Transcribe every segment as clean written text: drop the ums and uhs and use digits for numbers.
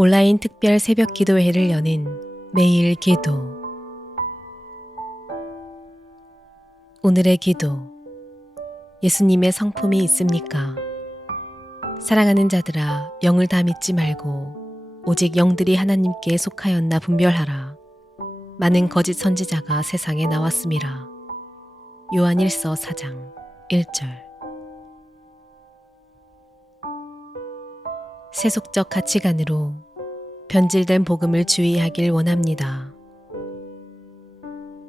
온라인 특별 새벽 기도회를 여는 매일 기도. 오늘의 기도. 예수님의 성품이 있습니까? 사랑하는 자들아, 영을 다 믿지 말고 오직 영들이 하나님께 속하였나 분별하라. 많은 거짓 선지자가 세상에 나왔음이라. 요한 1서 4장 1절. 세속적 가치관으로 변질된 복음을 주의하길 원합니다.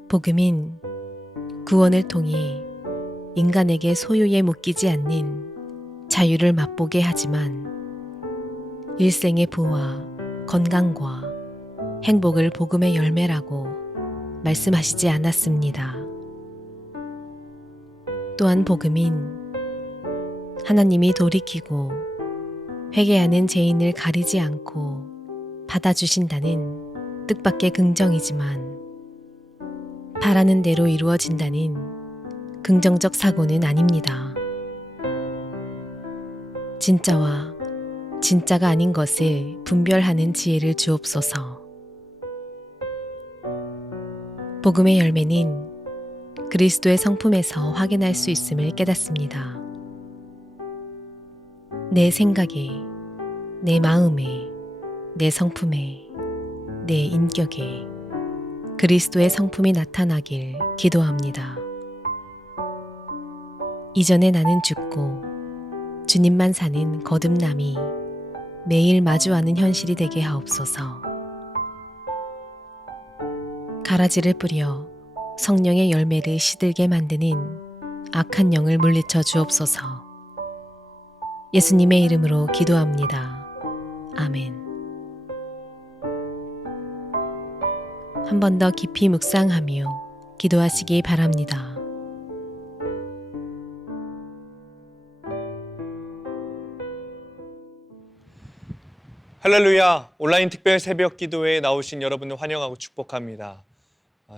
복음인 구원을 통해 인간에게 소유에 묶이지 않는 자유를 맛보게 하지만 일생의 부와 건강과 행복을 복음의 열매라고 말씀하시지 않았습니다. 또한 복음인 하나님이 돌이키고 회개하는 죄인을 가리지 않고 받아주신다는 뜻밖의 긍정이지만 바라는 대로 이루어진다는 긍정적 사고는 아닙니다. 진짜와 진짜가 아닌 것을 분별하는 지혜를 주옵소서. 복음의 열매는 그리스도의 성품에서 확인할 수 있음을 깨닫습니다. 내 생각에, 내 마음에, 내 성품에, 내 인격에 그리스도의 성품이 나타나길 기도합니다. 이전에 나는 죽고 주님만 사는 거듭남이 매일 마주하는 현실이 되게 하옵소서. 가라지를 뿌려 성령의 열매를 시들게 만드는 악한 영을 물리쳐 주옵소서. 예수님의 이름으로 기도합니다. 아멘. 한 번 더 깊이 묵상하며 기도하시기 바랍니다. 할렐루야! 온라인 특별 새벽 기도회에 나오신 여러분을 환영하고 축복합니다.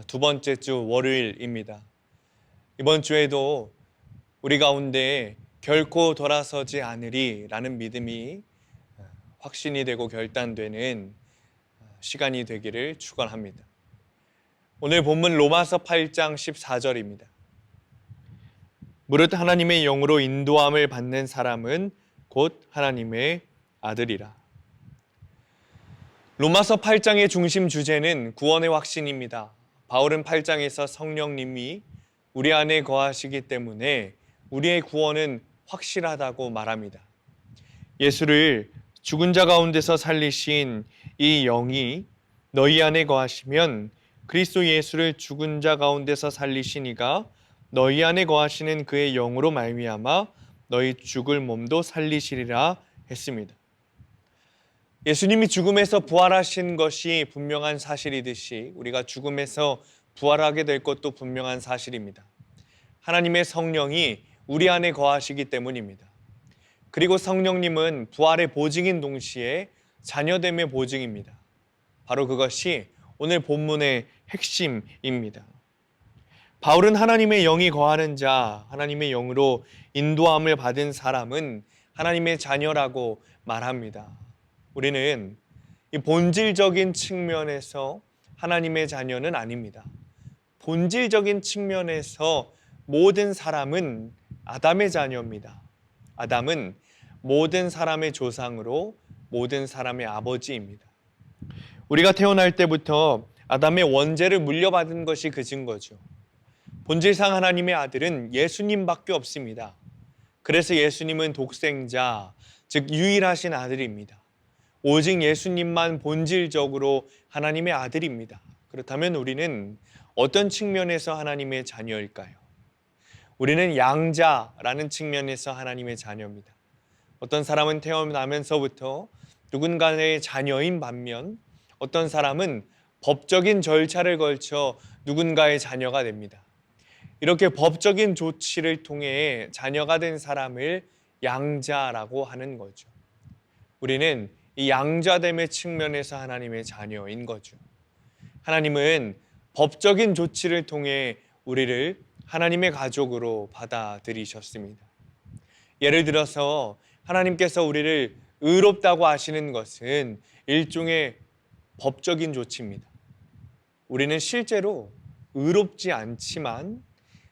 두 번째 주 월요일입니다. 이번 주에도 우리 가운데 결코 돌아서지 않으리라는 믿음이 확신이 되고 결단되는 시간이 되기를 축원합니다. 오늘 본문 로마서 8장 14절입니다. 무릇 하나님의 영으로 인도함을 받는 사람은 곧 하나님의 아들이라. 로마서 8장의 중심 주제는 구원의 확신입니다. 바울은 8장에서 성령님이 우리 안에 거하시기 때문에 우리의 구원은 확실하다고 말합니다. 예수를 죽은 자 가운데서 살리신 이 영이 너희 안에 거하시면 그리스도 예수를 죽은 자 가운데서 살리신 이가 너희 안에 거하시는 그의 영으로 말미암아 너희 죽을 몸도 살리시리라 했습니다. 예수님이 죽음에서 부활하신 것이 분명한 사실이듯이 우리가 죽음에서 부활하게 될 것도 분명한 사실입니다. 하나님의 성령이 우리 안에 거하시기 때문입니다. 그리고 성령님은 부활의 보증인 동시에 자녀됨의 보증입니다. 바로 그것이 오늘 본문의 핵심입니다. 바울은 하나님의 영이 거하는 자, 하나님의 영으로 인도함을 받은 사람은 하나님의 자녀라고 말합니다. 우리는 이 본질적인 측면에서 하나님의 자녀는 아닙니다. 본질적인 측면에서 모든 사람은 아담의 자녀입니다. 아담은 모든 사람의 조상으로 모든 사람의 아버지입니다. 우리가 태어날 때부터 아담의 원죄를 물려받은 것이 그 증거죠. 본질상 하나님의 아들은 예수님밖에 없습니다. 그래서 예수님은 독생자, 즉 유일하신 아들입니다. 오직 예수님만 본질적으로 하나님의 아들입니다. 그렇다면 우리는 어떤 측면에서 하나님의 자녀일까요? 우리는 양자라는 측면에서 하나님의 자녀입니다. 어떤 사람은 태어나면서부터 누군가의 자녀인 반면 어떤 사람은 법적인 절차를 걸쳐 누군가의 자녀가 됩니다. 이렇게 법적인 조치를 통해 자녀가 된 사람을 양자라고 하는 거죠. 우리는 이 양자됨의 측면에서 하나님의 자녀인 거죠. 하나님은 법적인 조치를 통해 우리를 하나님의 가족으로 받아들이셨습니다. 예를 들어서 하나님께서 우리를 의롭다고 하시는 것은 일종의 법적인 조치입니다. 우리는 실제로 의롭지 않지만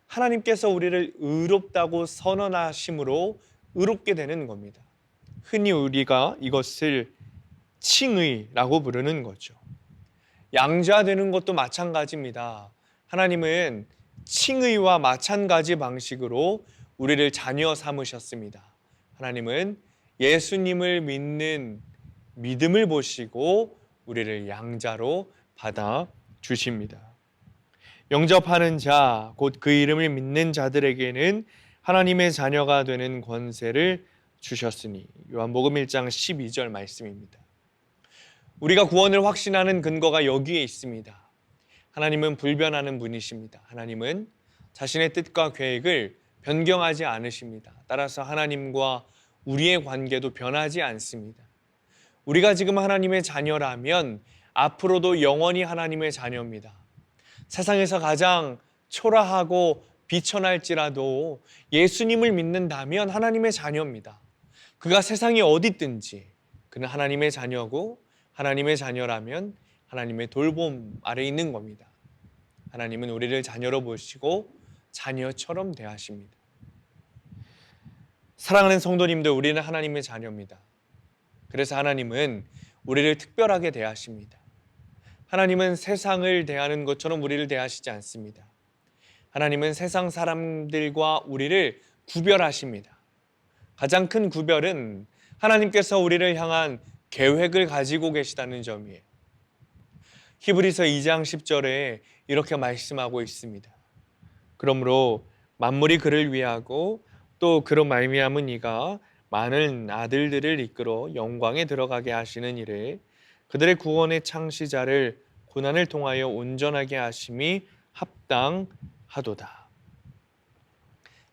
하나님께서 우리를 의롭다고 선언하심으로 의롭게 되는 겁니다. 흔히 우리가 이것을 칭의라고 부르는 거죠. 양자되는 것도 마찬가지입니다. 하나님은 칭의와 마찬가지 방식으로 우리를 자녀 삼으셨습니다. 하나님은 예수님을 믿는 믿음을 보시고 우리를 양자로 받아 주십니다. 영접하는 자, 곧 그 이름을 믿는 자들에게는 하나님의 자녀가 되는 권세를 주셨으니, 요한복음 1장 12절 말씀입니다. 우리가 구원을 확신하는 근거가 여기에 있습니다. 하나님은 불변하는 분이십니다. 하나님은 자신의 뜻과 계획을 변경하지 않으십니다. 따라서 하나님과 우리의 관계도 변하지 않습니다. 우리가 지금 하나님의 자녀라면 앞으로도 영원히 하나님의 자녀입니다. 세상에서 가장 초라하고 비천할지라도 예수님을 믿는다면 하나님의 자녀입니다. 그가 세상에 어디 있든지 그는 하나님의 자녀고, 하나님의 자녀라면 하나님의 돌봄 아래 있는 겁니다. 하나님은 우리를 자녀로 보시고 자녀처럼 대하십니다. 사랑하는 성도님들, 우리는 하나님의 자녀입니다. 그래서 하나님은 우리를 특별하게 대하십니다. 하나님은 세상을 대하는 것처럼 우리를 대하시지 않습니다. 하나님은 세상 사람들과 우리를 구별하십니다. 가장 큰 구별은 하나님께서 우리를 향한 계획을 가지고 계시다는 점이에요. 히브리서 2장 10절에 이렇게 말씀하고 있습니다. 그러므로 만물이 그를 위하고 또 그로 말미암은 이가 많은 아들들을 이끌어 영광에 들어가게 하시는 이래 그들의 구원의 창시자를 고난을 통하여 온전하게 하심이 합당하도다.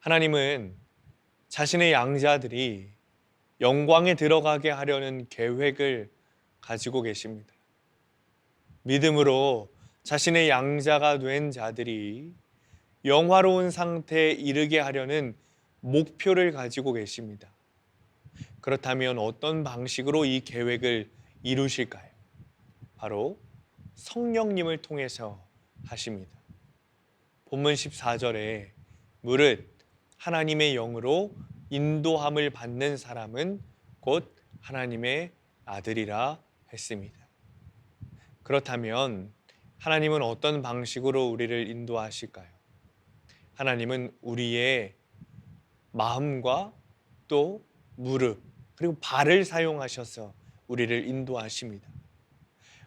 하나님은 자신의 양자들이 영광에 들어가게 하려는 계획을 가지고 계십니다. 믿음으로 자신의 양자가 된 자들이 영화로운 상태에 이르게 하려는 목표를 가지고 계십니다. 그렇다면 어떤 방식으로 이 계획을 이루실까요? 바로 성령님을 통해서 하십니다. 본문 14절에 무릇 하나님의 영으로 인도함을 받는 사람은 곧 하나님의 아들이라 했습니다. 그렇다면 하나님은 어떤 방식으로 우리를 인도하실까요? 하나님은 우리의 마음과 또 무릎 그리고 발을 사용하셔서 우리를 인도하십니다.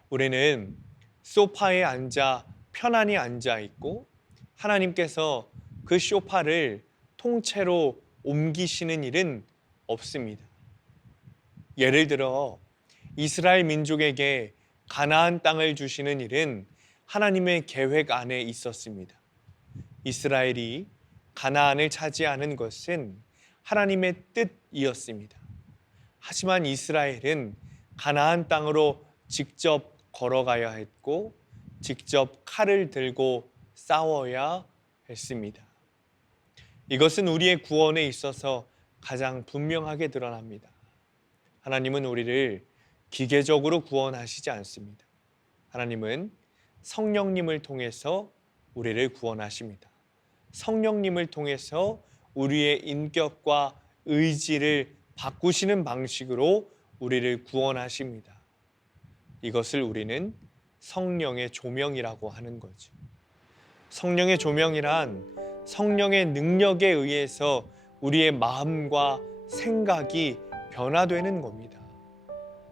우리는 소파에 앉아 편안히 앉아 있고 하나님께서 그 소파를 통째로 옮기시는 일은 없습니다. 예를 들어 이스라엘 민족에게 가나안 땅을 주시는 일은 하나님의 계획 안에 있었습니다. 이스라엘이 가나안을 차지하는 것은 하나님의 뜻이었습니다. 하지만 이스라엘은 가나안 땅으로 직접 걸어가야 했고 직접 칼을 들고 싸워야 했습니다. 이것은 우리의 구원에 있어서 가장 분명하게 드러납니다. 하나님은 우리를 기계적으로 구원하시지 않습니다. 하나님은 성령님을 통해서 우리를 구원하십니다. 성령님을 통해서 우리의 인격과 의지를 바꾸시는 방식으로 우리를 구원하십니다. 이것을 우리는 성령의 조명이라고 하는 거죠. 성령의 조명이란 성령의 능력에 의해서 우리의 마음과 생각이 변화되는 겁니다.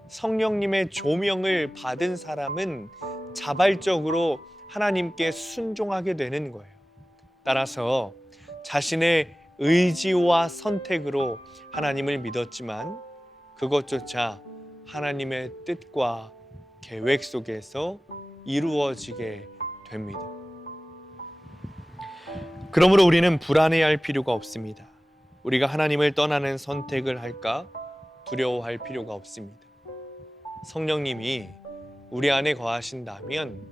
성령님의 조명을 받은 사람은 자발적으로 하나님께 순종하게 되는 거예요. 따라서 자신의 의지와 선택으로 하나님을 믿었지만 그것조차 하나님의 뜻과 계획 속에서 이루어지게 됩니다. 그러므로 우리는 불안해할 필요가 없습니다. 우리가 하나님을 떠나는 선택을 할까 두려워할 필요가 없습니다. 성령님이 우리 안에 거하신다면,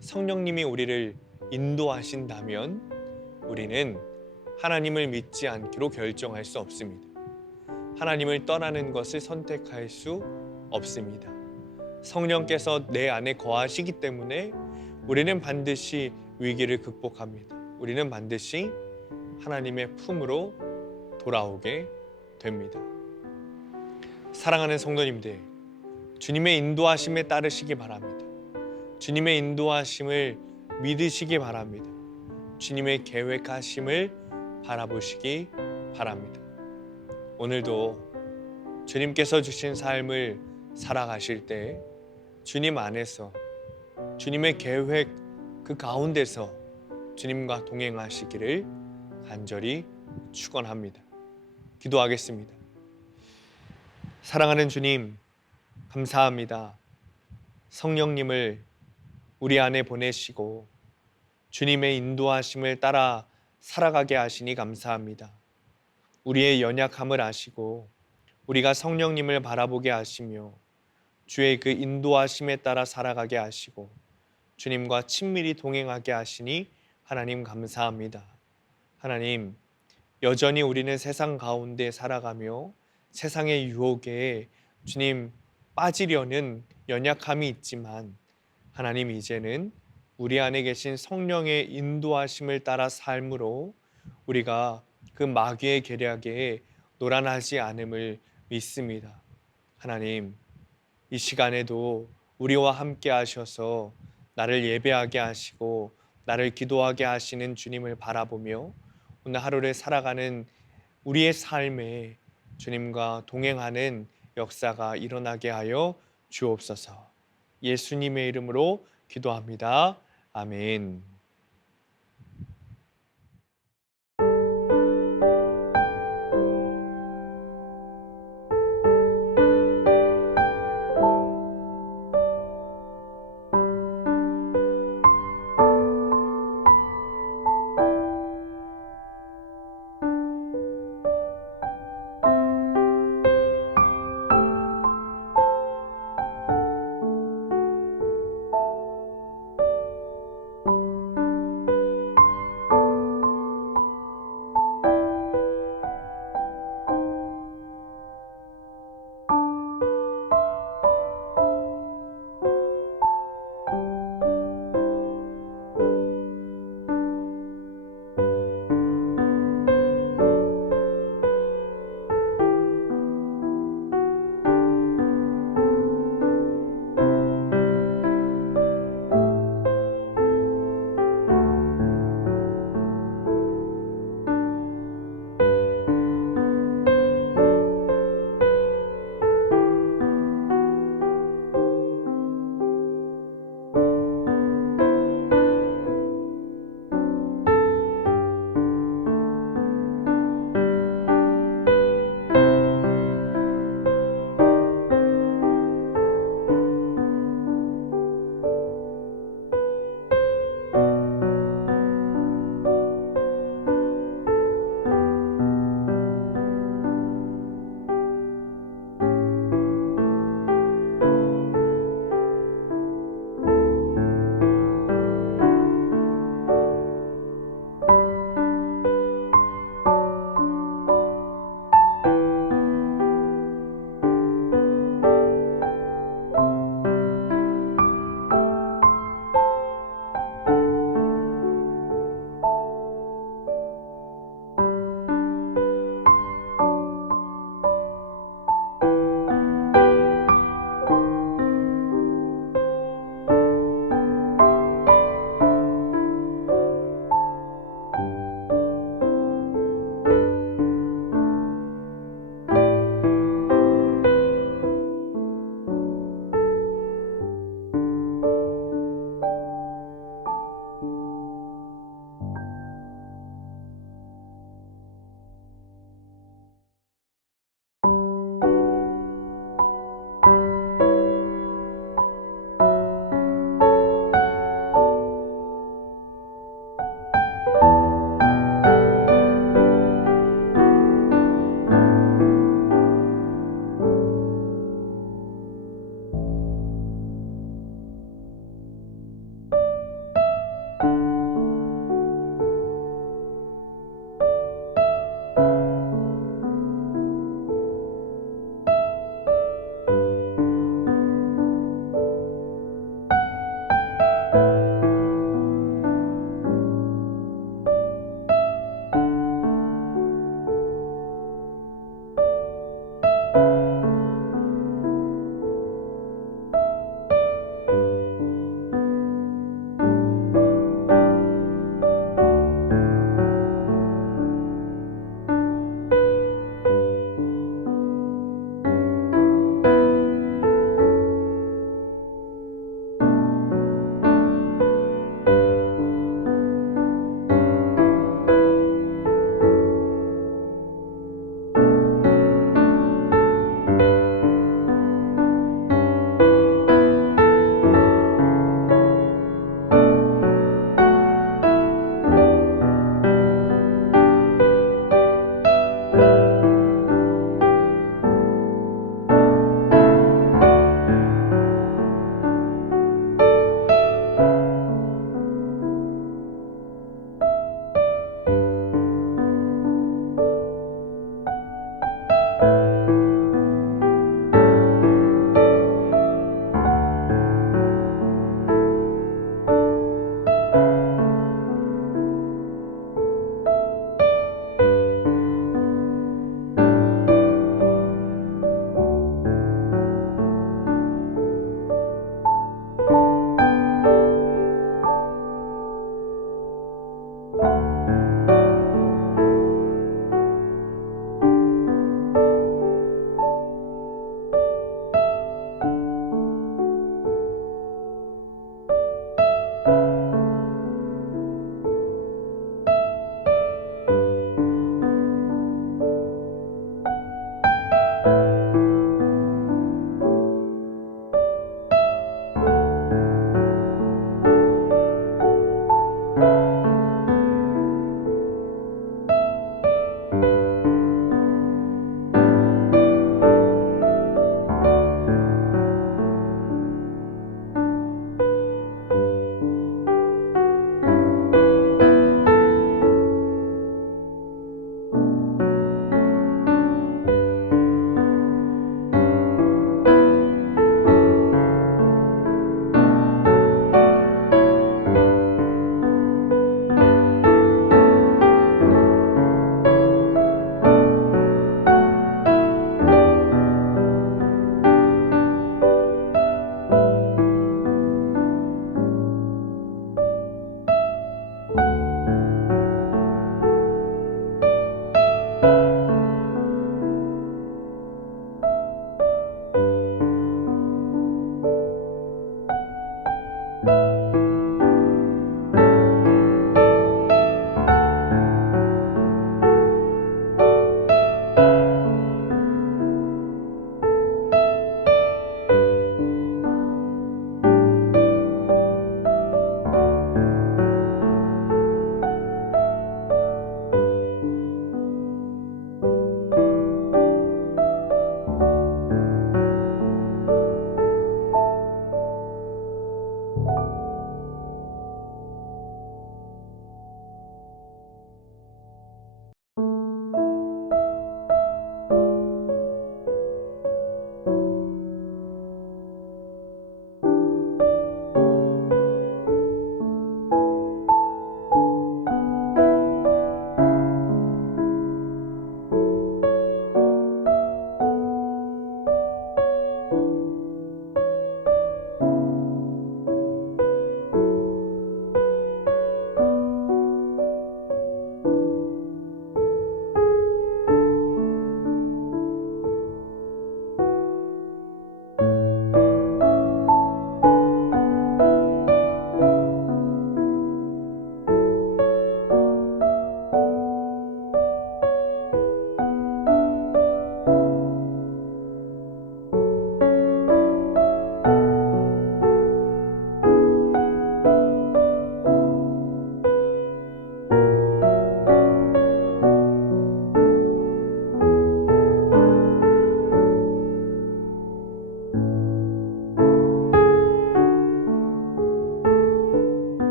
성령님이 우리를 인도하신다면 우리는 하나님을 믿지 않기로 결정할 수 없습니다. 하나님을 떠나는 것을 선택할 수 없습니다. 성령께서 내 안에 거하시기 때문에 우리는 반드시 위기를 극복합니다. 우리는 반드시 하나님의 품으로 돌아오게 됩니다. 사랑하는 성도님들, 주님의 인도하심에 따르시기 바랍니다. 주님의 인도하심을 믿으시기 바랍니다. 주님의 계획하심을 바라보시기 바랍니다. 오늘도 주님께서 주신 삶을 살아가실 때 주님 안에서 주님의 계획 그 가운데서 주님과 동행하시기를 간절히 축원합니다. 기도하겠습니다. 사랑하는 주님, 감사합니다. 성령님을 우리 안에 보내시고 주님의 인도하심을 따라 살아가게 하시니 감사합니다. 우리의 연약함을 아시고 우리가 성령님을 바라보게 하시며 주의 그 인도하심에 따라 살아가게 하시고 주님과 친밀히 동행하게 하시니 하나님 감사합니다. 하나님, 여전히 우리는 세상 가운데 살아가며 세상의 유혹에 주님 빠지려는 연약함이 있지만 하나님, 이제는 우리 안에 계신 성령의 인도하심을 따라 삶으로 우리가 그 마귀의 계략에 노란하지 않음을 믿습니다. 하나님, 이 시간에도 우리와 함께 하셔서 나를 예배하게 하시고 나를 기도하게 하시는 주님을 바라보며 오늘 하루를 살아가는 우리의 삶에 주님과 동행하는 역사가 일어나게 하여 주옵소서. 예수님의 이름으로 기도합니다. 아멘.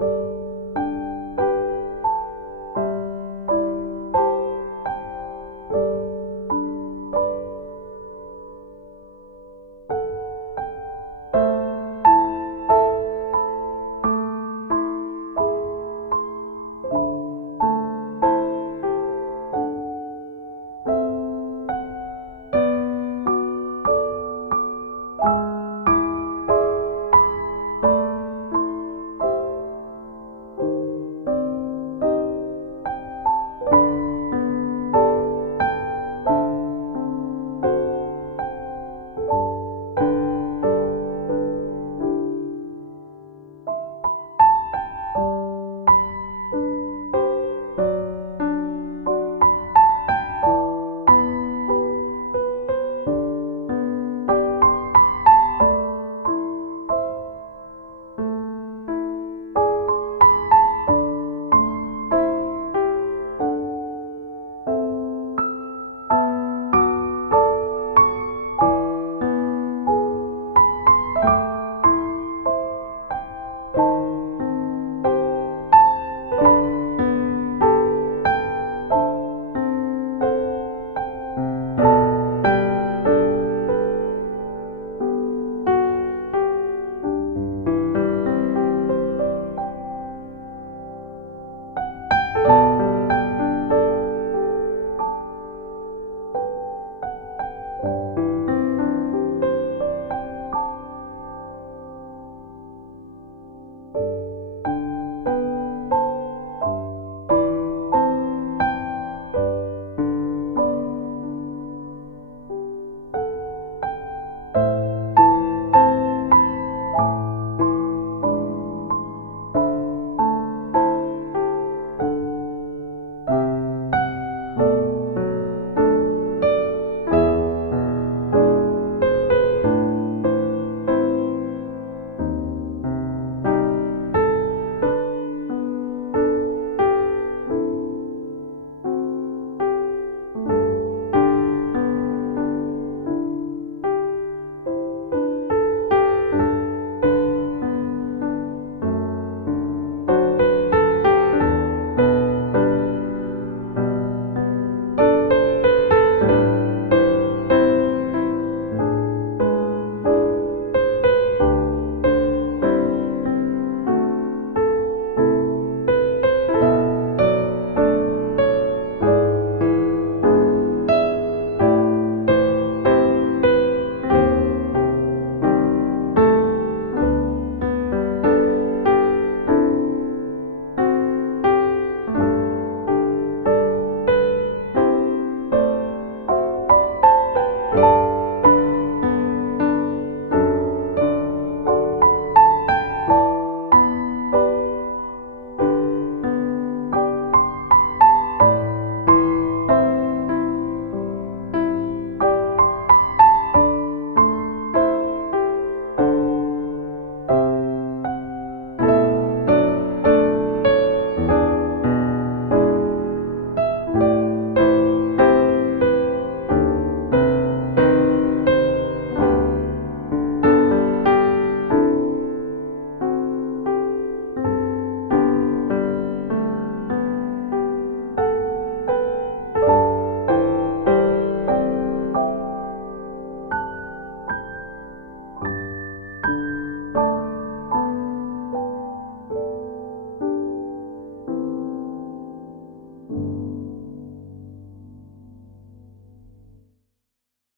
네.